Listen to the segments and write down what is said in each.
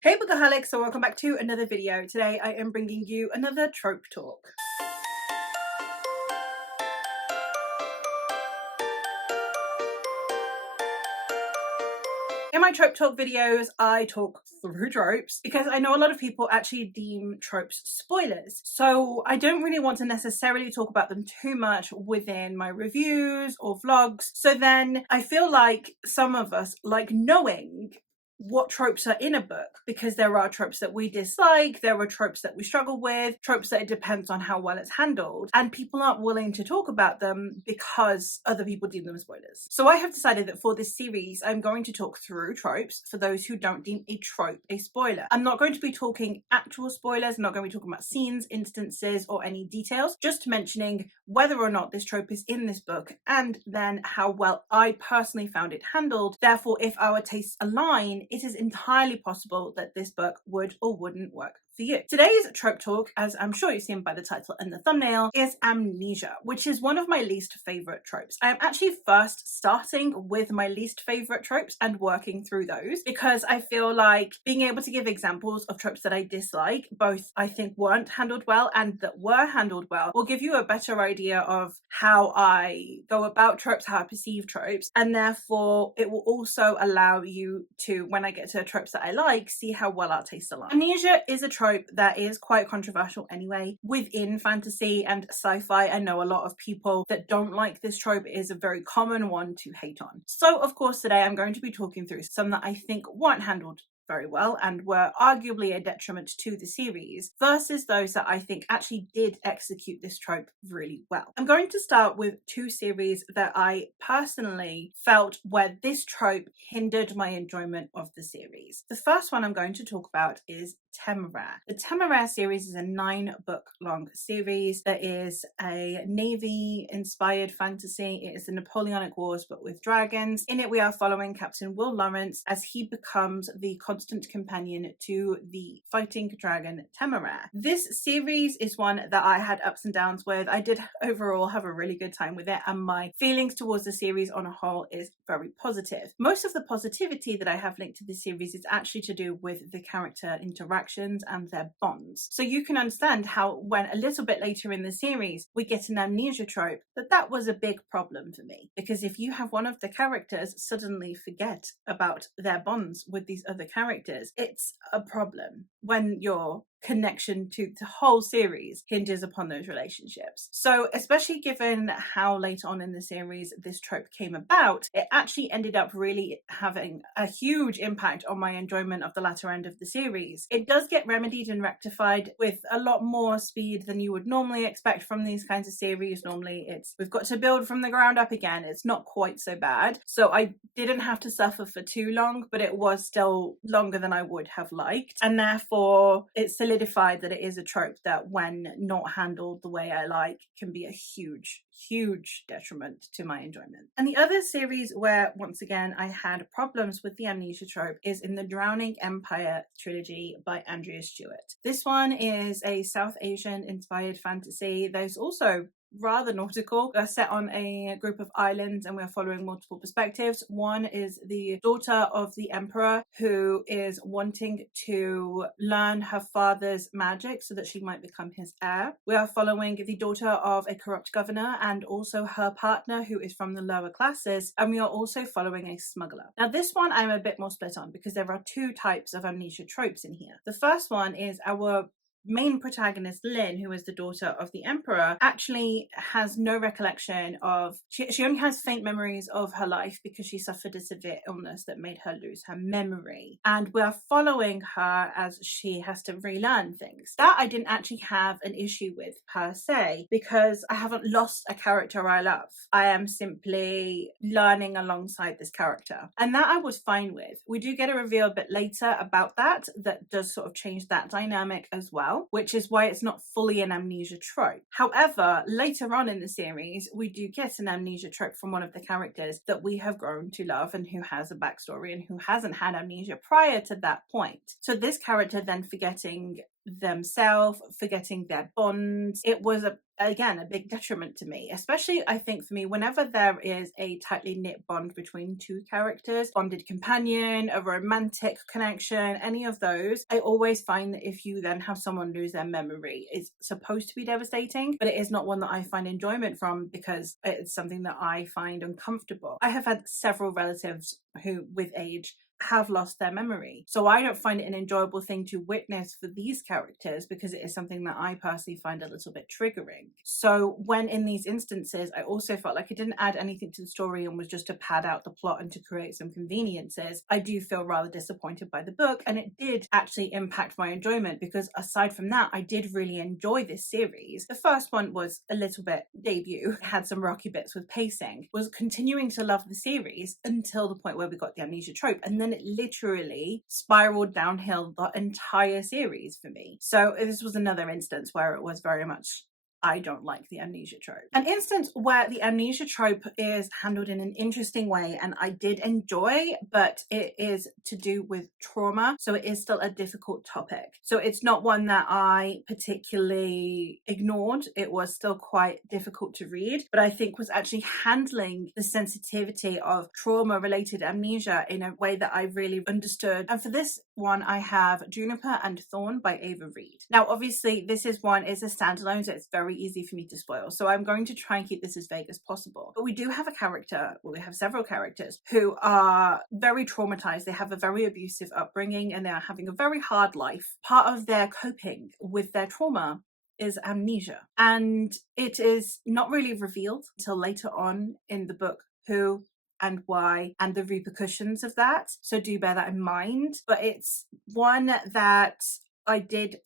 Hey Bookaholics, so welcome back to another video. Today I am bringing you another trope talk. In my trope talk videos, I talk through tropes because I know a lot of people actually deem tropes spoilers. So I don't really want to necessarily talk about them too much within my reviews or vlogs. So then I feel like some of us like knowing what tropes are in a book, because there are tropes that we dislike, there are tropes that we struggle with, tropes that it depends on how well it's handled, and people aren't willing to talk about them because other people deem them spoilers. So I have decided that for this series I'm going to talk through tropes for those who don't deem a trope a spoiler. I'm not going to be talking actual spoilers, I'm not going to be talking about scenes, instances, or any details, just mentioning whether or not this trope is in this book and then how well I personally found it handled. Therefore, if our tastes align, it is entirely possible that this book would or wouldn't work for you. Today's trope talk, as I'm sure you've seen by the title and the thumbnail, is Amnesia, which is one of my least favorite tropes. I am actually first starting with my least favorite tropes and working through those because I feel like being able to give examples of tropes that I dislike, both I think weren't handled well and that were handled well, will give you a better idea of how I go about tropes, how I perceive tropes, and therefore it will also allow you to, when I get to tropes that I like, see how well our tastes align. Amnesia is a trope that is quite controversial anyway within fantasy and sci-fi. I know a lot of people that don't like this trope. It is a very common one to hate on. So of course today I'm going to be talking through some that I think weren't handled very well and were arguably a detriment to the series versus those that I think actually did execute this trope really well. I'm going to start with two series that I personally felt where this trope hindered my enjoyment of the series. The first one I'm going to talk about is Temeraire. The Temeraire series is a 9-book long series that is a Navy inspired fantasy. It is the Napoleonic Wars but with dragons. In it we are following Captain Will Lawrence as he becomes the constant companion to the fighting dragon Temeraire. This series is one that I had ups and downs with. I did overall have a really good time with it and my feelings towards the series on a whole is very positive. Most of the positivity that I have linked to this series is actually to do with the character interactions and their bonds. So you can understand how when a little bit later in the series we get an amnesia trope, that was a big problem for me, because if you have one of the characters suddenly forget about their bonds with these other characters, it's a problem when your connection to the whole series hinges upon those relationships. So especially given how late on in the series this trope came about, it actually ended up really having a huge impact on my enjoyment of the latter end of the series. It does get remedied and rectified with a lot more speed than you would normally expect from these kinds of series. Normally it's we've got to build from the ground up again. It's not quite so bad. So I didn't have to suffer for too long, but it was still longer than I would have liked, and therefore it's solidified that it is a trope that when not handled the way I like can be a huge detriment to my enjoyment. And the other series where once again I had problems with the amnesia trope is in the Drowning Empire trilogy by Andrea Stewart. This one is a South Asian inspired fantasy. There's also rather nautical. We're set on a group of islands and we're following multiple perspectives. One is the daughter of the emperor who is wanting to learn her father's magic so that she might become his heir. We are following the daughter of a corrupt governor and also her partner who is from the lower classes, and we are also following a smuggler. Now this one I'm a bit more split on because there are two types of amnesia tropes in here. The first one is our main protagonist Lynn, who is the daughter of the emperor, actually has no recollection of, she only has faint memories of her life because she suffered a severe illness that made her lose her memory, and we're following her as she has to relearn things. That I didn't actually have an issue with per se because I haven't lost a character I love. I am simply learning alongside this character, and that I was fine with. We do get a reveal a bit later about that does sort of change that dynamic as well, which is why it's not fully an amnesia trope. However, later on in the series, we do get an amnesia trope from one of the characters that we have grown to love and who has a backstory and who hasn't had amnesia prior to that point. So this character then forgetting themselves, forgetting their bonds. It was again a big detriment to me, especially I think for me whenever there is a tightly knit bond between two characters, bonded companion, a romantic connection, any of those. I always find that if you then have someone lose their memory, it's supposed to be devastating, but it is not one that I find enjoyment from because it's something that I find uncomfortable. I have had several relatives who with age have lost their memory. So I don't find it an enjoyable thing to witness for these characters because it is something that I personally find a little bit triggering. So when in these instances, I also felt like it didn't add anything to the story and was just to pad out the plot and to create some conveniences, I do feel rather disappointed by the book. And it did actually impact my enjoyment because aside from that, I did really enjoy this series. The first one was a little bit debut, had some rocky bits with pacing, was continuing to love the series until the point where we got the Amnesia trope. And then it literally spiraled downhill the entire series for me. So this was another instance where it was very much I don't like the amnesia trope. An instance where the amnesia trope is handled in an interesting way and I did enjoy, but it is to do with trauma. So it is still a difficult topic. So it's not one that I particularly ignored. It was still quite difficult to read, but I think was actually handling the sensitivity of trauma related amnesia in a way that I really understood. And for this one, I have Juniper and Thorn by Ava Reid. Now, obviously, this is a standalone, so it's very easy for me to spoil. So I'm going to try and keep this as vague as possible. But we do have we have several characters who are very traumatized. They have a very abusive upbringing and they are having a very hard life. Part of their coping with their trauma is amnesia. And it is not really revealed until later on in the book who and why and the repercussions of that. So do bear that in mind. But it's one that I did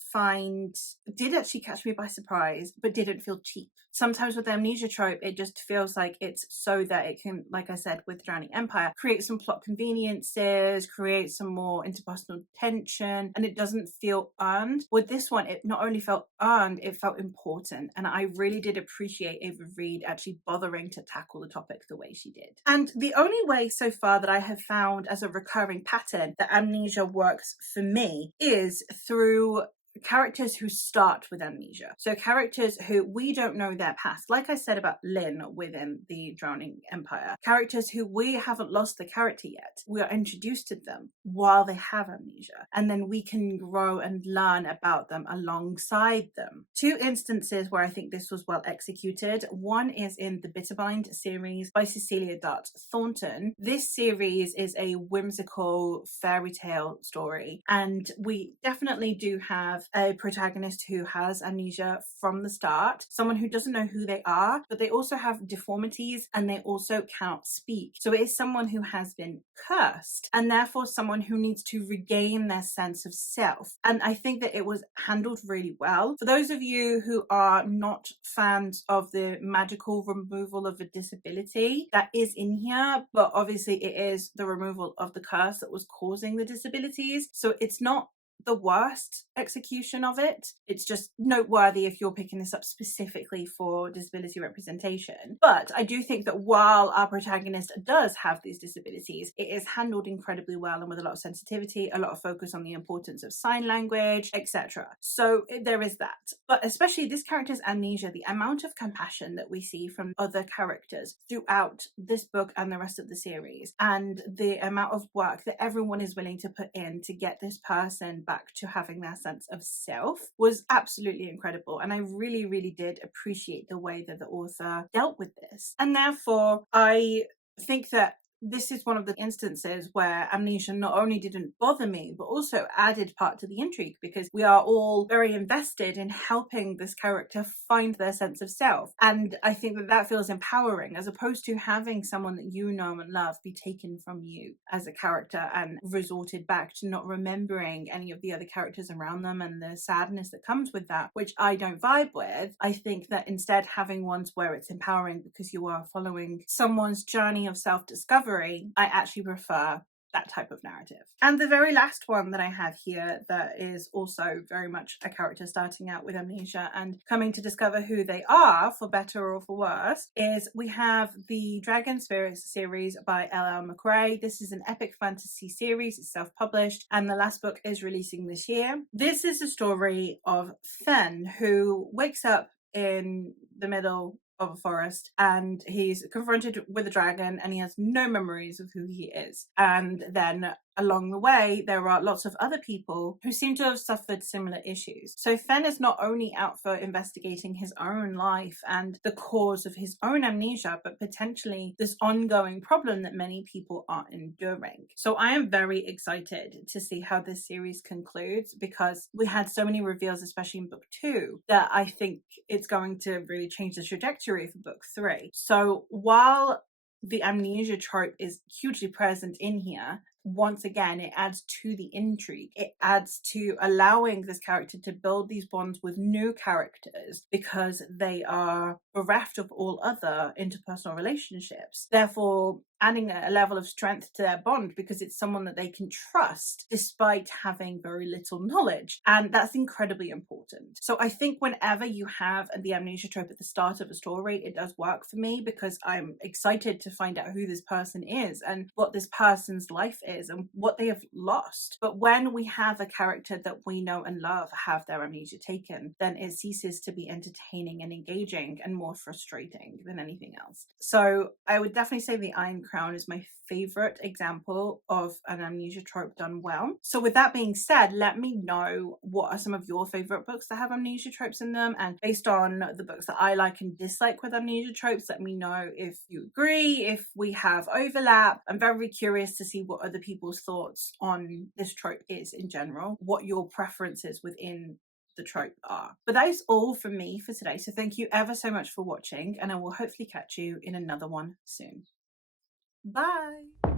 actually catch me by surprise, but didn't feel cheap. Sometimes with the amnesia trope, it just feels like it's so that it can, like I said, with Drowning Empire, create some plot conveniences, create some more interpersonal tension, and it doesn't feel earned. With this one, it not only felt earned, it felt important. And I really did appreciate Ava Reid actually bothering to tackle the topic the way she did. And the only way so far that I have found as a recurring pattern that amnesia works for me is through characters who start with amnesia. So characters who we don't know their past. Like I said about Lynn within the Drowning Empire. Characters who we haven't lost the character yet. We are introduced to them while they have amnesia. And then we can grow and learn about them alongside them. Two instances where I think this was well executed. One is in the Bitterbind series by Cecilia Dart Thornton. This series is a whimsical fairy tale story. And we definitely do have a protagonist who has amnesia from the start, someone who doesn't know who they are, but they also have deformities and they also cannot speak. So it is someone who has been cursed and therefore someone who needs to regain their sense of self. And I think that it was handled really well. For those of you who are not fans of the magical removal of a disability, that is in here, but obviously it is the removal of the curse that was causing the disabilities. So it's not the worst execution of it. It's just noteworthy if you're picking this up specifically for disability representation. But I do think that while our protagonist does have these disabilities, it is handled incredibly well and with a lot of sensitivity, a lot of focus on the importance of sign language, etc. So there is that. But especially this character's amnesia, the amount of compassion that we see from other characters throughout this book and the rest of the series, and the amount of work that everyone is willing to put in to get this person back to having their sense of self was absolutely incredible. And I really, really did appreciate the way that the author dealt with this. And therefore, I think that this is one of the instances where amnesia not only didn't bother me, but also added part to the intrigue because we are all very invested in helping this character find their sense of self. And I think that that feels empowering as opposed to having someone that you know and love be taken from you as a character and resorted back to not remembering any of the other characters around them and the sadness that comes with that, which I don't vibe with. I think that instead having ones where it's empowering because you are following someone's journey of self-discovery, I actually prefer that type of narrative. And the very last one that I have here that is also very much a character starting out with amnesia and coming to discover who they are, for better or for worse, is we have the Dragon Spirits series by L.L. McRae. This is an epic fantasy series. It's self-published, and the last book is releasing this year. This is a story of Fen, who wakes up in the middle of a forest and he's confronted with a dragon and he has no memories of who he is. And then along the way, there are lots of other people who seem to have suffered similar issues. So Fen is not only out for investigating his own life and the cause of his own amnesia, but potentially this ongoing problem that many people are enduring. So I am very excited to see how this series concludes, because we had so many reveals, especially in book 2, that I think it's going to really change the trajectory for book 3. So while the amnesia trope is hugely present in here, once again, it adds to the intrigue. It adds to allowing this character to build these bonds with new characters because they are bereft of all other interpersonal relationships. Therefore, adding a level of strength to their bond because it's someone that they can trust despite having very little knowledge. And that's incredibly important. So I think whenever you have the amnesia trope at the start of a story, it does work for me because I'm excited to find out who this person is and what this person's life is and what they have lost. But when we have a character that we know and love have their amnesia taken, then it ceases to be entertaining and engaging and more frustrating than anything else. So I would definitely say the Iron Crown is my favorite example of an amnesia trope done well. So with that being said, let me know what are some of your favorite books that have amnesia tropes in them, and based on the books that I like and dislike with amnesia tropes, let me know if you agree, if we have overlap. I'm very curious to see what other people's thoughts on this trope is in general, what your preferences within the trope are. But that is all from me for today, so thank you ever so much for watching, and I will hopefully catch you in another one soon. Bye!